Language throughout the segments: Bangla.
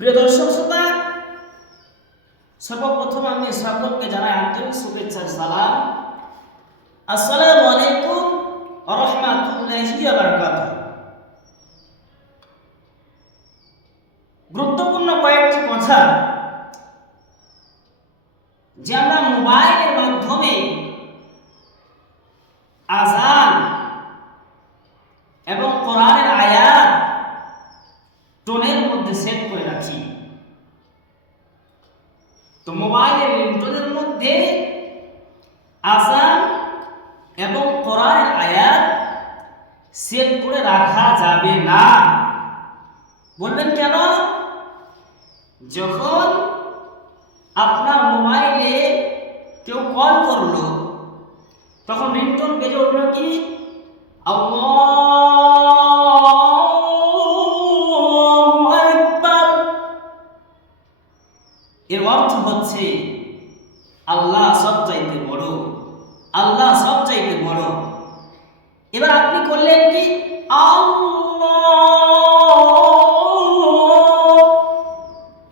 প্রিয় দর্শক শ্রোতা, সর্বপ্রথম আমি সকলকে জানাই আন্তরিক শুভেচ্ছা সালাম। আসসালামু আলাইকুম রাহমাতুল্লাহি ওয়া বারাকাতুহু। গুরুত্বপূর্ণ কয়েকটি কথা যে আমরা মোবাইলের মাধ্যমে আজান এবং কোরআনের আয়াত টোনের মধ্যে সেট করে রাখি তো মোবাইলের রিংটোনের মধ্যে আজান এবং কোরআনের আয়াত সেট করে রাখা যাবে না। বলবেন কেন? যখন আপনার মোবাইলে কেউ কল করল, তখন রিংটোন বেজে উঠল কি? এর অর্থ হচ্ছে আল্লাহ সব চাইতে বড়। আল্লাহ সব চাইতে বড়। এবার আপনি করলেন কি?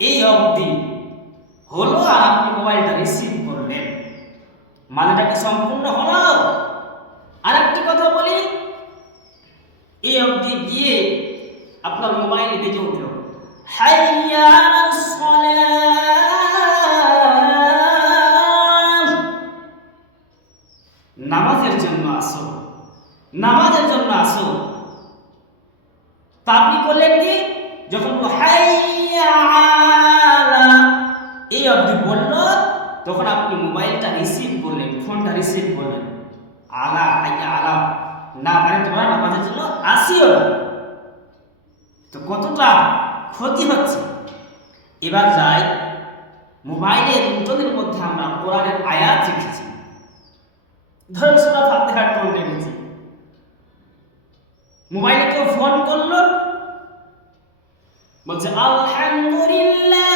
এই অবধি হলো আর আপনি মোবাইলটা রিসিভ করলেন। মানেটা কি সম্পূর্ণ হলো। আরেকটি কথা বলি, এই অবধি গিয়ে আপনার মোবাইলে বেজে উঠল। হাইয়া নামাজের জন্য আসো। তা আপনি করলেন কি? যখন এই অবধি বলল, তখন আপনি মোবাইলটা রিসিভ করলেন, ফোনটা রিসিভ করলেন। আলা আইয়া আলা, না মানে তোমরা নামাজের জন্য আসিও না। তো কতটা ক্ষতি হচ্ছে? এবার যাই, মোবাইলের উত্তরের মধ্যে আমরা কোরআনের আয়াত শিখেছি ধরুন সুরা ফাতিহার টোন রেখেছি মোবাইলে কেউ ফোন করল? বলছে, আলহামদুলিল্লাহ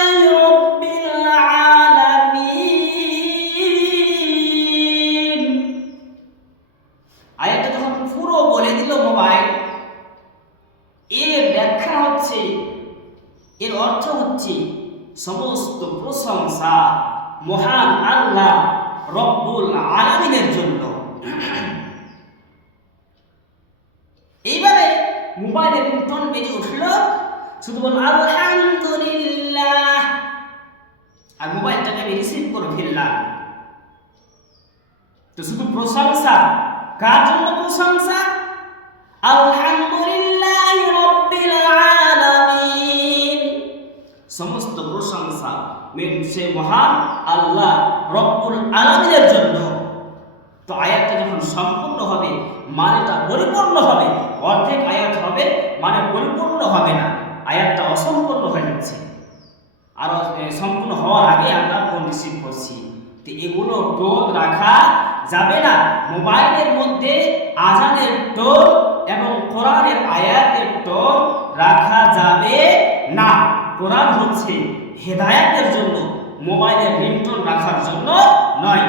পুরো বলে দিল মোবাইল, এর ব্যাখ্যা হচ্ছে, এর অর্থ হচ্ছে সমস্ত প্রশংসা মহান আল্লাহ রব্বুল আলামিনের জন্য। মোবাইলের রিংটোন বেজে উঠল। শুধু বলল আলহামদুলিল্লাহ। আর মোবাইলটাকে আমি রিসিভ করে ফেললাম। তো শুধু প্রশংসা? কার জন্য প্রশংসা? আলহামদুলিল্লাহ রাব্বিল আলামিন। সমস্ত প্রশংসা, মেন- সে মহান আল্লাহ রব্বুল আলামিনের জন্য। তো আয়াতটা যখন সম্পূর্ণ হবে, মানেটা পরিপূর্ণ হবে, অর্ধেক আয়াত হবে মানে পরিপূর্ণ হবে না। আয়াতটা অসম্পূর্ণ হয়ে যাচ্ছে। আর সম্পূর্ণ হওয়ার আগে আমরা ফোন রিসিভ করছি। তো এগুলো টোন রাখা যাবে না। মোবাইলের মধ্যে আজানের টোন এবং কোরআনের আয়াতের টোন রাখা যাবে না। কোরআন হচ্ছে হেদায়াতের জন্য, মোবাইলের রিংটোন রাখার জন্য নয়।